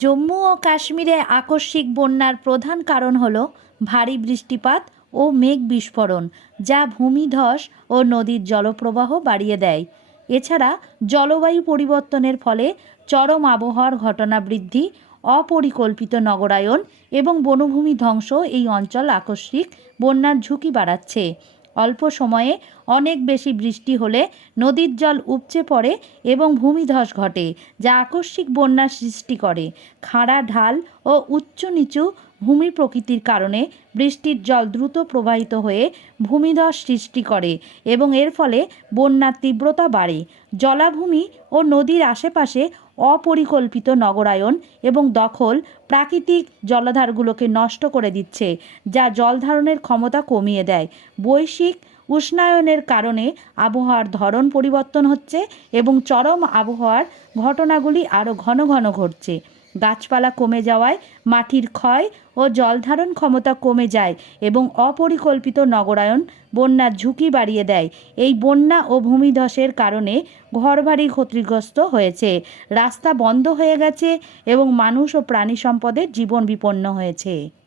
জম্মু ও কাশ্মীরে আকস্মিক বন্যার প্রধান কারণ হল ভারী বৃষ্টিপাত ও মেঘ বিস্ফোরণ, যা ভূমিধস ও নদীর জলপ্রবাহ বাড়িয়ে দেয়। এছাড়া জলবায়ু পরিবর্তনের ফলে চরম আবহাওয়ার ঘটনা বৃদ্ধি, অপরিকল্পিত নগরায়ন এবং বনভূমি ধ্বংস এই অঞ্চল আকস্মিক বন্যার ঝুঁকি বাড়াচ্ছে। অল্প সময়ে অনেক বেশি বৃষ্টি হলে নদীর জল উপচে পড়ে এবং ভূমিধস ঘটে, যা আকস্মিক বন্যার সৃষ্টি করে। খাড়া ঢাল ও উচ্চ নিচু ভূমি প্রকৃতির কারণে বৃষ্টির জল দ্রুত প্রবাহিত হয়ে ভূমিধস সৃষ্টি করে এবং এর ফলে বন্যার তীব্রতা বাড়ে। জলাভূমি ও নদীর আশেপাশে অপরিকল্পিত নগরায়ন এবং দখল প্রাকৃতিক জলাধারগুলোকে নষ্ট করে দিচ্ছে, যা জল ধারণের ক্ষমতা কমিয়ে দেয়। বৈশ্বিক উষ্ণায়নের কারণে আবহাওয়ার ধরন পরিবর্তন হচ্ছে এবং চরম আবহাওয়ার ঘটনাগুলি আরও ঘন ঘন ঘটছে। গাছপালা কমে যাওয়ায়, মাটির ক্ষয় ও জলধারণ ক্ষমতা কমে যায় এবং অপরিকল্পিত নগরায়ন বন্যার ঝুঁকি বাড়িয়ে দেয়। এই বন্যা ও ভূমিধসের কারণে ঘরবাড়ি ক্ষতিগ্রস্ত হয়েছে, রাস্তা বন্ধ হয়ে গেছে এবং মানুষ ও প্রাণী সম্পদের জীবন বিপন্ন হয়েছে।